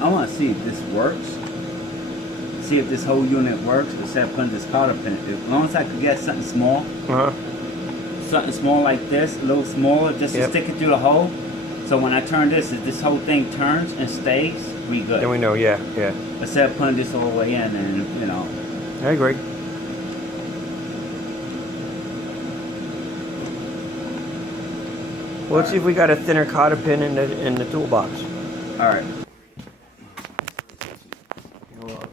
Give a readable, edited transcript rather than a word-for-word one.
I want to see if this works. See if this whole unit works instead of putting this cotter pin. As long as I could get something small, something small like this, a little smaller, just to stick it through the hole. So when I turn this, if this whole thing turns and stays, we good. Then we know, yeah. Instead of putting this all the way in, and you know. I agree. Well, let's see if we got a thinner cotter pin in the toolbox. All right.